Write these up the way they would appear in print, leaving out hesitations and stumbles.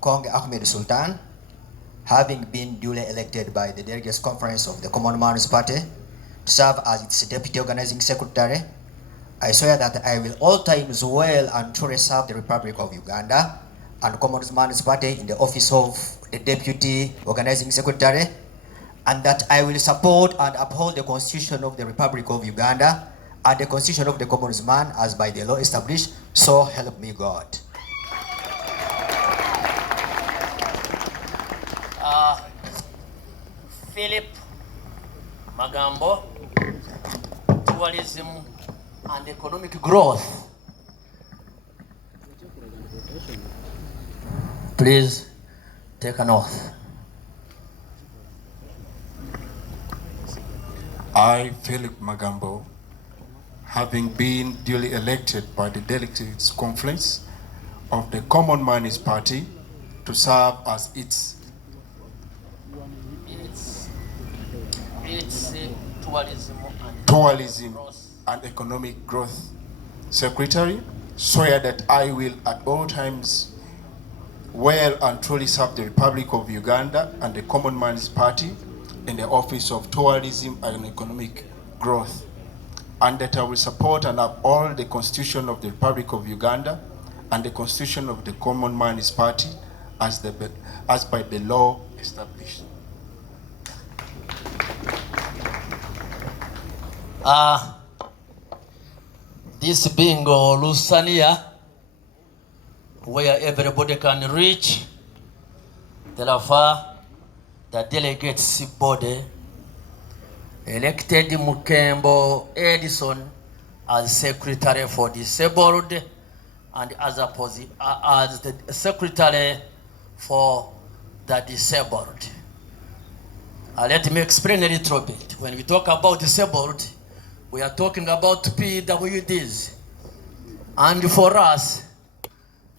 Kong Ahmed Sultan, having been duly elected by the Delegates Conference of the Common Man's Party to serve as its Deputy Organizing Secretary, I swear that I will all times well and truly serve the Republic of Uganda and Common Man's Party in the office of the Deputy Organizing Secretary, and that I will support and uphold the Constitution of the Republic of Uganda and the Constitution of the Commons Man as by the law established, so help me God. Philip Magambo, tourism and economic growth. Please take an oath. I, Philip Magambo, having been duly elected by the Delegates Conference of the Common Man's Party to serve as its tourism and economic growth secretary, swear that I will at all times well and truly serve the Republic of Uganda and the Common Man's Party in the office of tourism and economic growth, and that I will support and uphold the Constitution of the Republic of Uganda and the Constitution of the Common Man's Party as by the law established. This being Lusania, where everybody can reach, therefore the delegates body elected Mukembo Edison as secretary for disabled and as the secretary for the disabled. Let me explain a little bit. When we talk about disabled, we are talking about PWDs. And for us,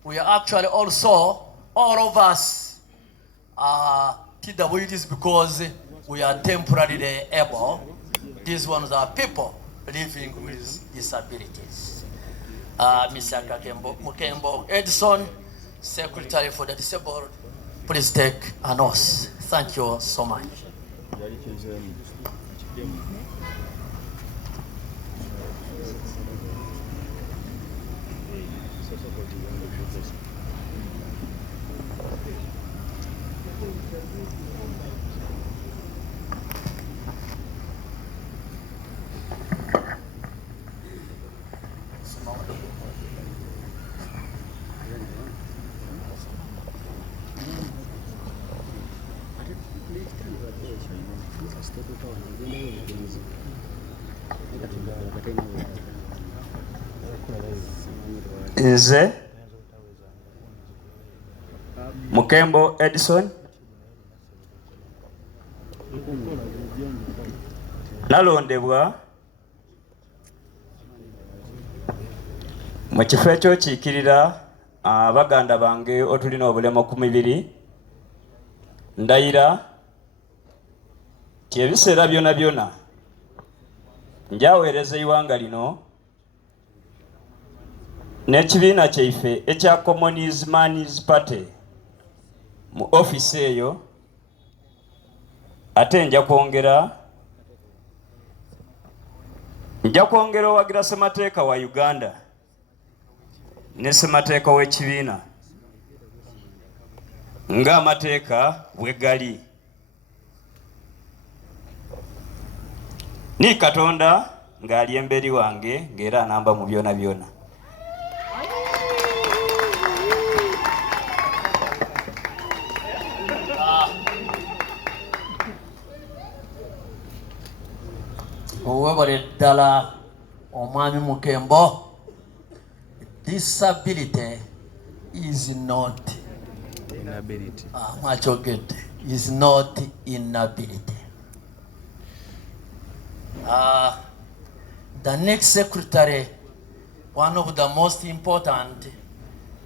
we are actually also, all of us are PWDs because we are temporarily able. These ones are people living with disabilities. Mr. Mukembo Edison, Secretary for the Disabled, please take an oath. Thank you so much. Nze Mukembo Edison nalondebwa mu kifo ekyokiikirira abaganda bange otulina obulema 12 ndayira tyebiseera byona byona njaweereza iwanga lino n'ekibiina kyaife ekya Common Man's Party mu office eyo, ate nja kwongera owagira ssemateeka wa Uganda ne ssemateeka w'ekibiina ng'amateeka bwe gali. Ni Katonda ng'ali emberi wange ng'era anamba mu byona byona. Webale ddala omwami Mukembo, disability is not inability. Is not inability. The next secretary, one of the most important,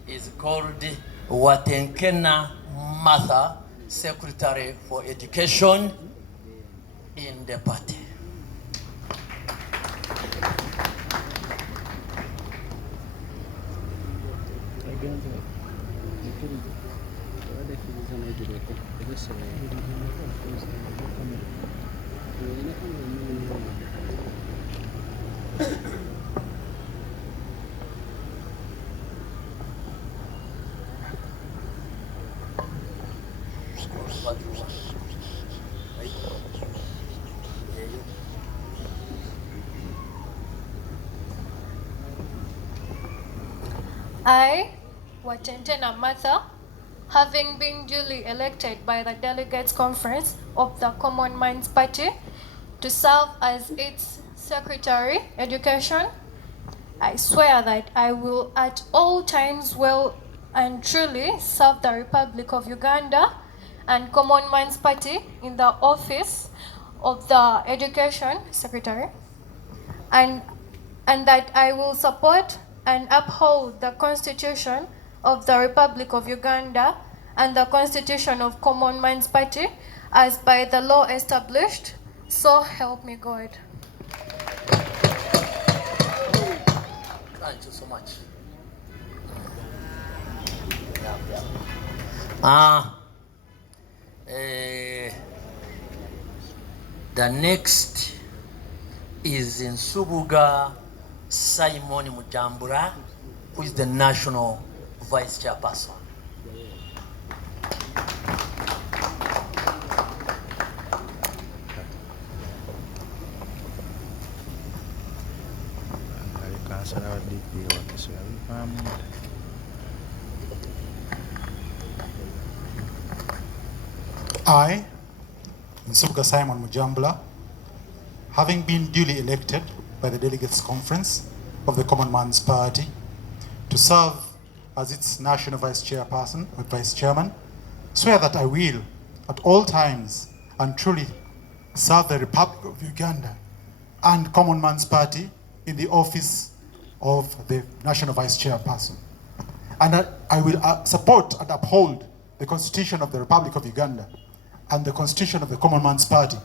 is called Watenkena Martha, Secretary for Education in the party. I, Watentena Martha, having been duly elected by the Delegates Conference of the Common Minds Party to serve as its Secretary, Education, I swear that I will at all times well and truly serve the Republic of Uganda and Common Minds Party in the office of the Education Secretary, and that I will support and uphold the Constitution of the Republic of Uganda and the Constitution of Common Minds Party as by the law established. So help me God. Thank you so much. The next is in Subuga Simon Mujambura, who is the National Vice Chairperson. I, Nsubuga Simon Mujambula, having been duly elected by the Delegates Conference of the Common Man's Party to serve as its National Vice Chairperson or Vice Chairman, swear that I will at all times and truly serve the Republic of Uganda and Common Man's Party in the office of the National Vice Chairperson. And that I will support and uphold the Constitution of the Republic of Uganda and the Constitution of the Common Man's Party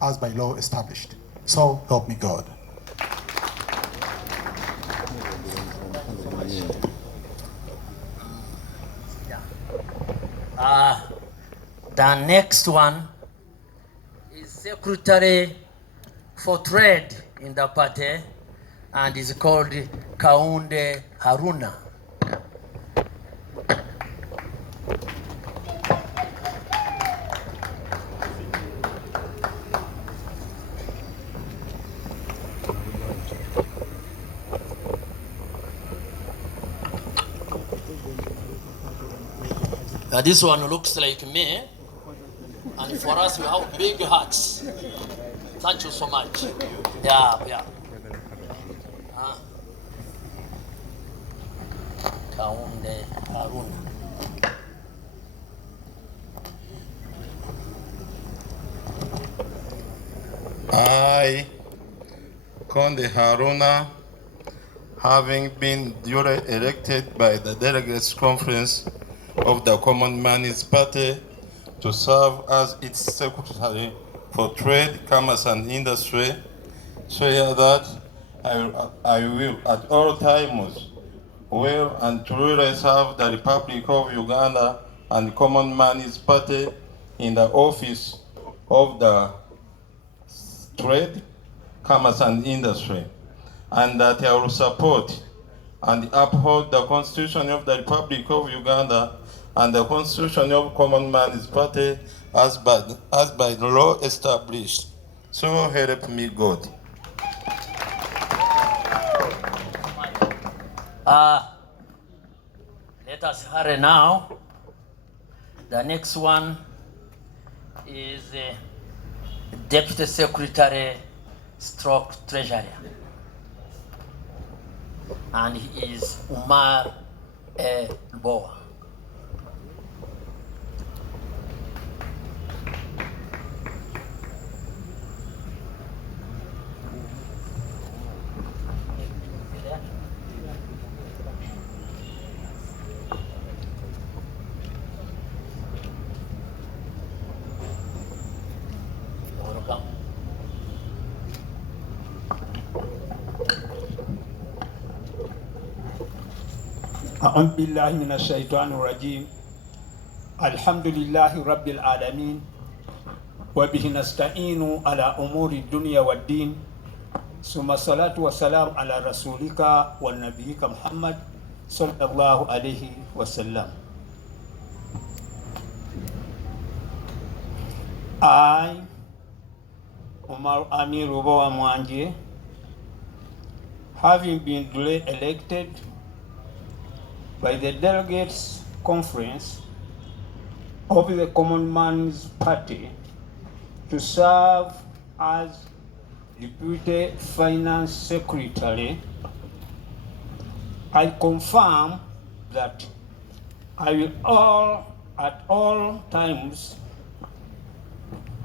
as by law established. So help me God. The next one is Secretary for Trade in the party and is called Kaunde Haruna. This one looks like me, and for us we have big hearts. Thank you so much. Yeah. Kaunde Haruna. I, Konde Haruna, having been duly elected by the Delegates Conference of the Common Man's Party to serve as its Secretary for Trade, Commerce and Industry, swear that I will at all times well and truly serve the Republic of Uganda and Common Man's Party in the office of the Trade, Commerce and Industry, and that I will support and uphold the Constitution of the Republic of Uganda and the Constitution of Common Man's Party as by the law established. So help me God. Let us hurry now. The next one is Deputy Secretary stroke Treasurer, and he is Umar Boa. أعوذ بالله من الشيطان الرجيم. الحمد لله رب العالمين وبه نستعين على أمور الدنيا والدين ثم الصلاة والسلام على رسولك ونبيك محمد صلى الله عليه وسلم. I, Omar Amir Ubowa Mwanje, having been duly elected by the Delegates Conference of the Common Man's Party to serve as Deputy Finance Secretary, I confirm that I will at all times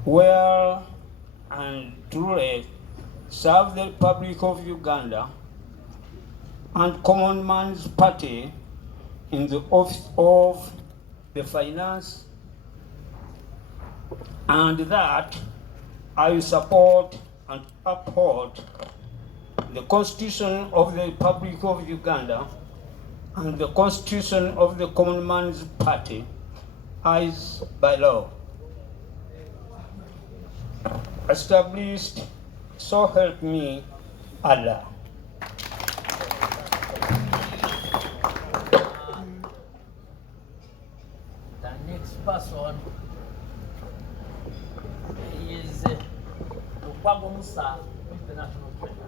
well and truly serve the Republic of Uganda and Common Man's Party in the office of the Finance, and that I will support and uphold the Constitution of the Republic of Uganda and the Constitution of the Common Man's Party as by law established, so help me Allah. The next person is Lukwago Musa, who is the National Treasurer.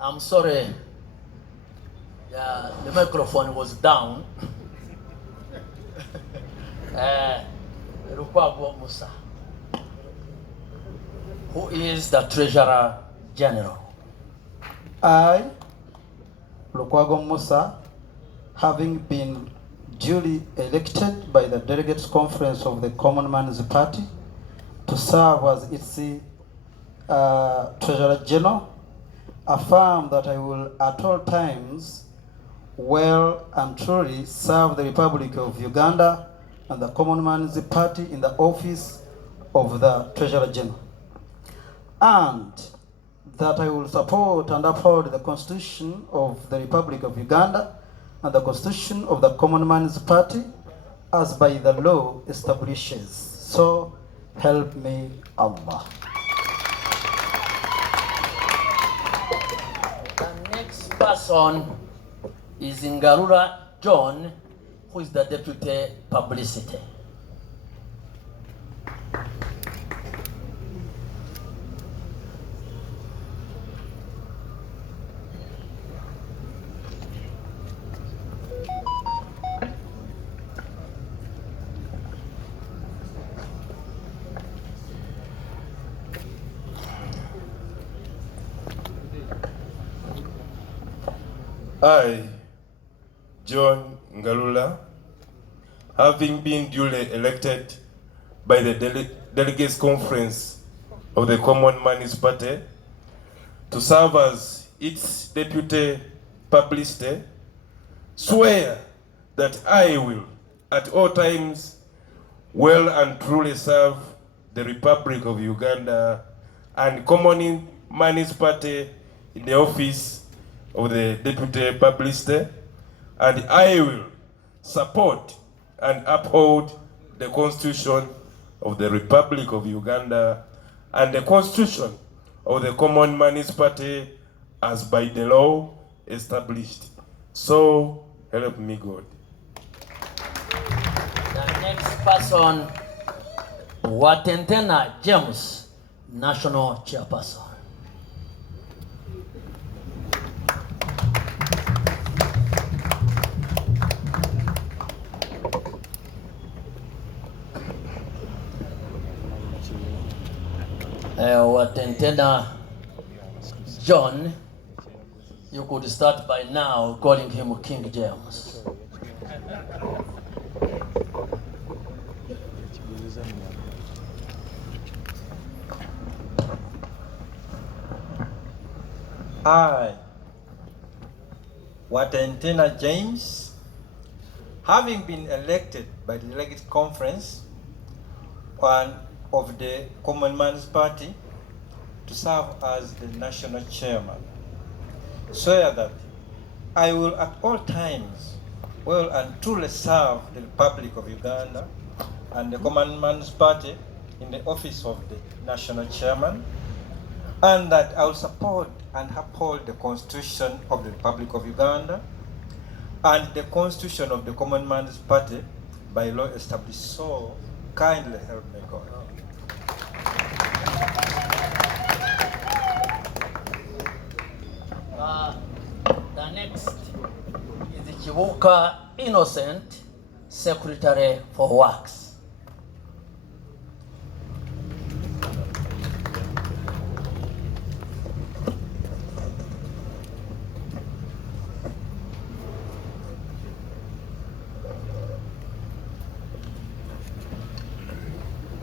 I'm sorry, the microphone was down. Lukwago Musa, who is the Treasurer General. I, Lukwago Musa, having been duly elected by the Delegates Conference of the Common Man's Party to serve as its Treasurer General, affirm that I will at all times well and truly serve the Republic of Uganda and the Common Man's Party in the office of the Treasurer General, and that I will support and uphold the Constitution of the Republic of Uganda and the Constitution of the Common Man's Party as by the law establishes. So help me Allah. The next person is Ngarura John, who is the Deputy Publicity. I, John Ngalula, having been duly elected by the Delegates Conference of the Common Man's Party to serve as its Deputy Publicity, swear that I will at all times well and truly serve the Republic of Uganda and Common Man's Party in the office of the Deputy Publicity, and I will support and uphold the Constitution of the Republic of Uganda and the Constitution of the Common Man's Party as by the law established. So help me God. The next person, Watentena James, National Chairperson. Watentena John, you could start by now calling him King James. I, Watentena James, having been elected by the Delegate Conference of the Common Man's Party to serve as the National Chairman, swear that I will at all times well and truly serve the Republic of Uganda and the Common Man's Party in the office of the National Chairman, and that I will support and uphold the Constitution of the Republic of Uganda and the Constitution of the Common Man's Party by law established. So kindly help me God. The next is Chibuka Innocent, Secretary for Works.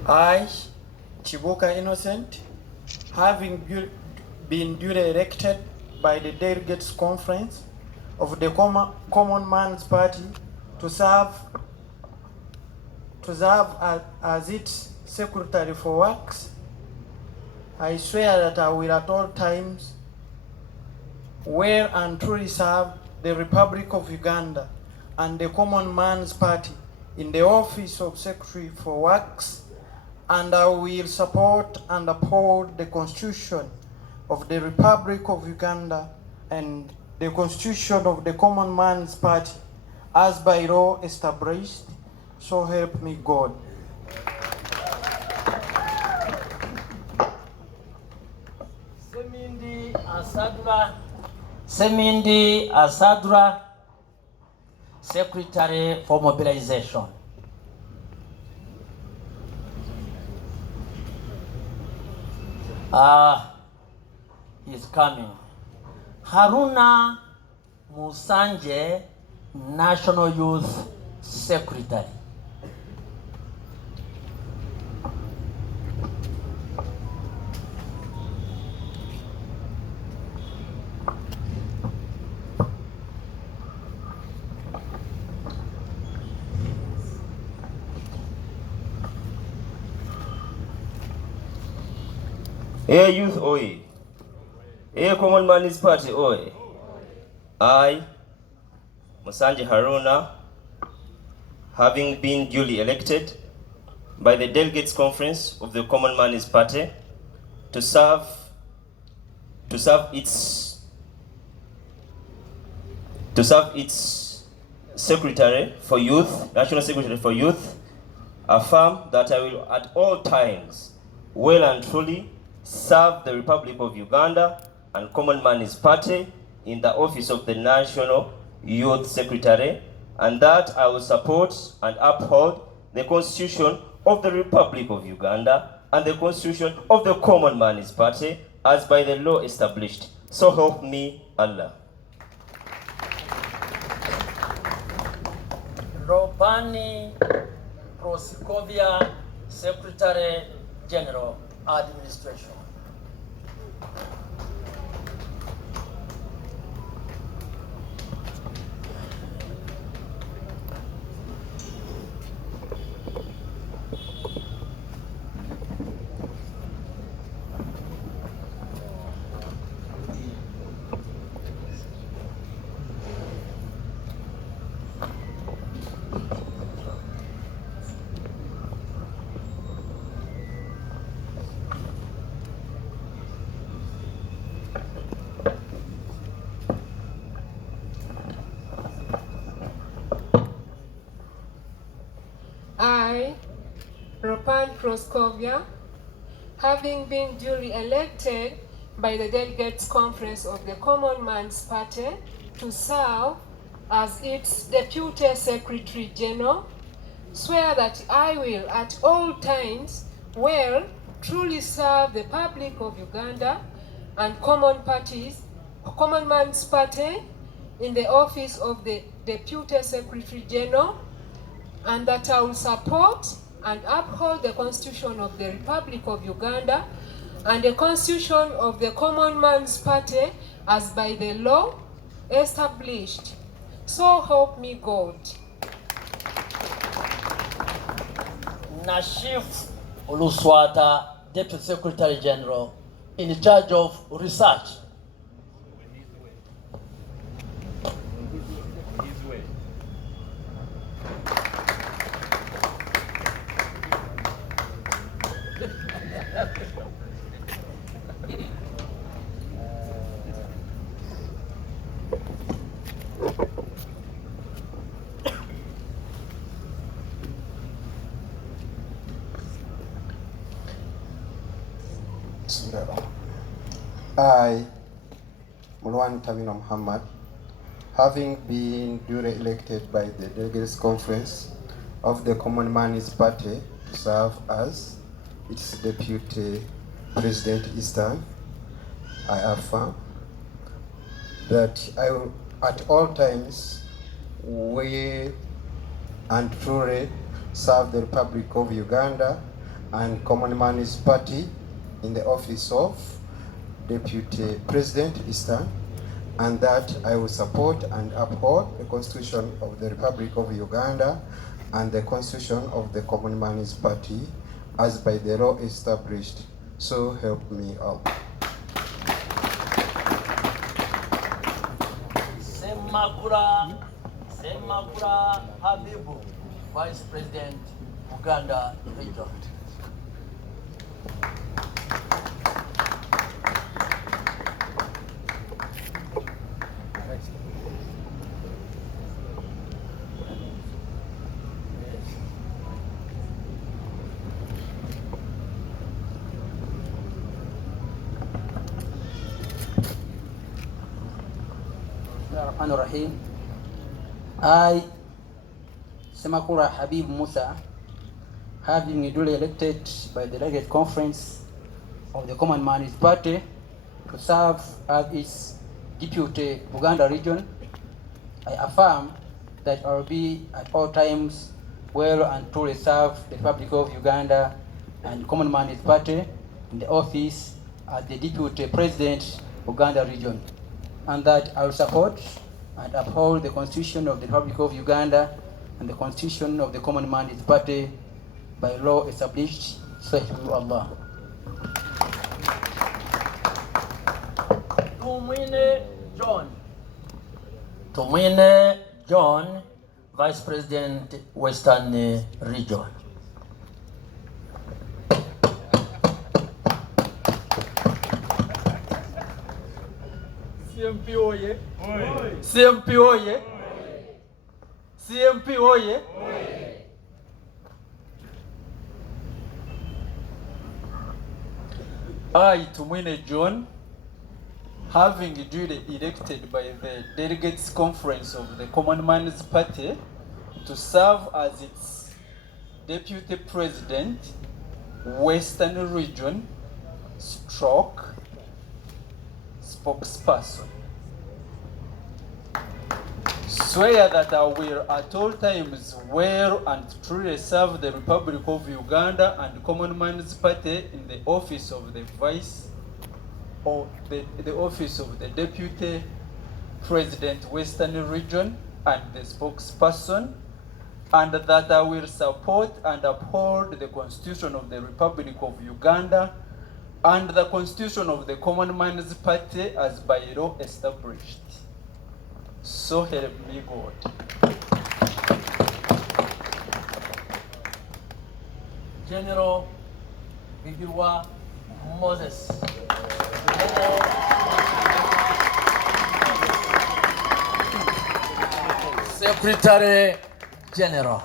I, Chibuka Innocent, having been duly elected by the Delegates Conference of the Common Man's Party to serve as its Secretary for Works, I swear that I will at all times well and truly serve the Republic of Uganda and the Common Man's Party in the office of Secretary for Works, and I will support and uphold the Constitution of the Republic of Uganda and the Constitution of the Common Man's Party as by law established. So help me God. Semindi Asadra, Secretary for Mobilization. He's coming. Haruna Musanje, National Youth Secretary. Hey Youth Oi. Hey Common Man's Party Oi. I, Musanje Haruna, having been duly elected by the Delegates Conference of the Common Man's Party to serve its Secretary for Youth, National Secretary for Youth, affirm that I will at all times well and truly serve the Republic of Uganda and Common Man's Party in the office of the National Youth Secretary, and that I will support and uphold the Constitution of the Republic of Uganda and the Constitution of the Common Man's Party as by the law established. So help me Allah. Robani Proskovia, Secretary General, Administration. I, Ropan Proskovia, having been duly elected by the Delegates Conference of the Common Man's Party to serve as its Deputy Secretary General, swear that I will at all times well truly serve the Republic of Uganda and Common Man's Party in the office of the Deputy Secretary General, and that I will support and uphold the Constitution of the Republic of Uganda and the Constitution of the Common Man's Party as by the law established. So help me God. Nashif Oluswata, Deputy Secretary General, in charge of research. I, Mulwan Tamino Muhammad, having been duly elected by the Delegates Conference of the Common Man's Party to serve as its Deputy President Eastern, I affirm that I will at all times will and truly serve the Republic of Uganda and Common Man's Party in the office of Deputy President Eastern, and that I will support and uphold the Constitution of the Republic of Uganda and the Constitution of the Common Man's Party as by the law established. So help me Allah. Semagura Habibu, Vice President, Uganda Region. Rahim. I, Semakura Habib Musa, having been duly elected by the Delegate Conference of the Common Man's Party to serve as its Deputy Uganda Region, I affirm that I will be at all times well and truly serve the Republic of Uganda and Common Man's Party in the office as the Deputy President Uganda Region, and that I will support and uphold the Constitution of the Republic of Uganda and the Constitution of the Common Man's Party by law established. So help me Allah. Tumwine John, Vice President, Western Region. CMP oye! CMP oye! CMP oye! I, Tumwine John, having duly elected by the Delegates Conference of the Common Man's Party to serve as its Deputy President, Western Region, stroke, spokesperson, swear that I will at all times well and truly serve the Republic of Uganda and Common Man's Party in the office of the Vice or the office of the Deputy President, Western Region, and the spokesperson, and that I will support and uphold the Constitution of the Republic of Uganda and the Constitution of the Common Man's Party as by law established. So help me God. General Bigirwa Moses. Secretary General.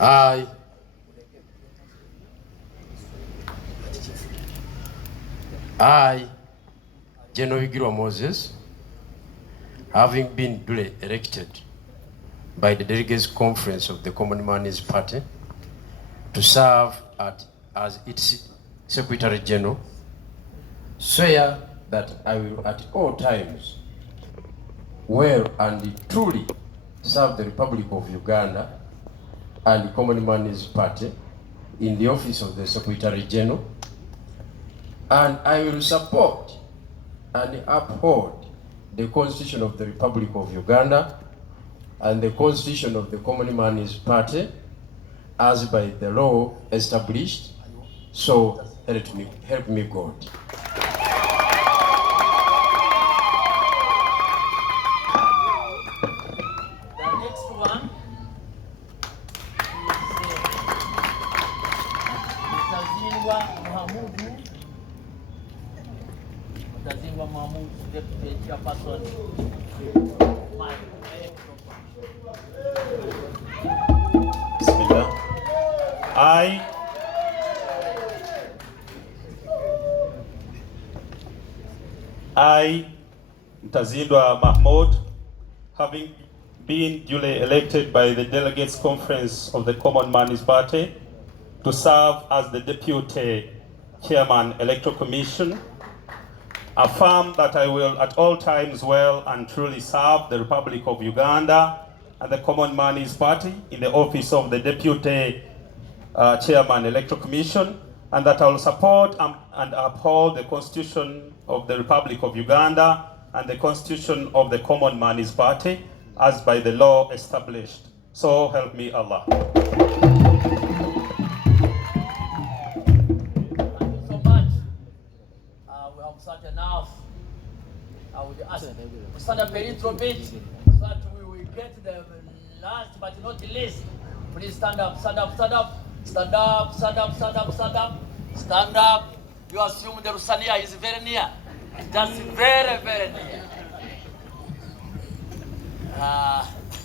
I, General Bigirwa Moses, having been duly elected by the Delegates Conference of the Common Man's Party to serve as its Secretary General, swear that I will at all times well and truly serve the Republic of Uganda and the Common Man's Party in the office of the Secretary General, and I will support and uphold the Constitution of the Republic of Uganda and the Constitution of the Common Man's Party as by the law established. So help me God. The next one Mtazingwa Mahamudu, Deputy Chairperson. Bismillah. I, Mtazindwa Mahmoud, having been duly elected by the Delegates Conference of the Common Man's Party to serve as the Deputy Chairman Electoral Commission, affirm that I will at all times well and truly serve the Republic of Uganda and the Common Man's Party in the office of the Deputy Chairman Electoral Commission, and that I will support and uphold the Constitution of the Republic of Uganda and the Constitution of the Common Man's Party as by the law established. So help me Allah. Enough. I would ask stand up a little bit so that we will get the last but not least. Please stand up, stand up, stand up, stand up, stand up, stand up, stand up, stand up. You assume the Rusania is very near. Just very, very near.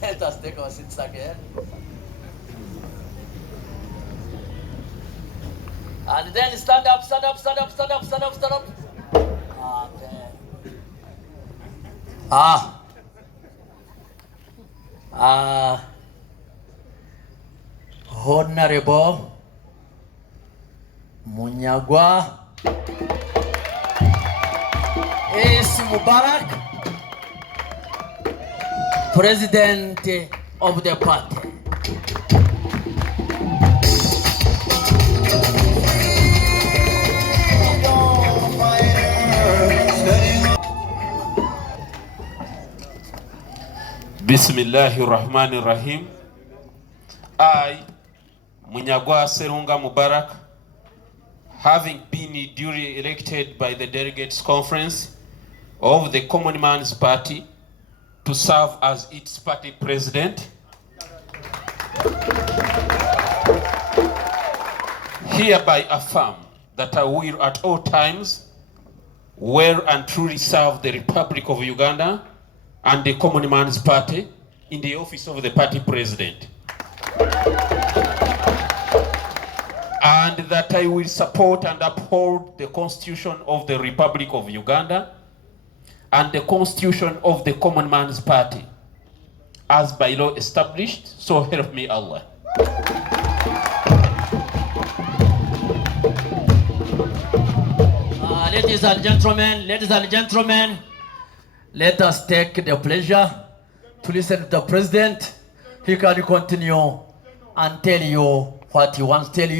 Let us take our seats again. And then stand up, stand up, stand up, stand up, stand up, stand up. Honorable Munyagwa is Mubarak, President of the party. Bismillahir Rahmanir Rahim. I, Munyagwa Serunga Mubarak, having been duly elected by the Delegates Conference of the Common Man's Party to serve as its party president, hereby affirm that I will at all times well and truly serve the Republic of Uganda and the Common Man's Party in the office of the party president. And that I will support and uphold the Constitution of the Republic of Uganda and the Constitution of the Common Man's Party as by law established, so help me Allah. Ladies and gentlemen, let us take the pleasure to listen to the president. He can continue and tell you what he wants to tell you.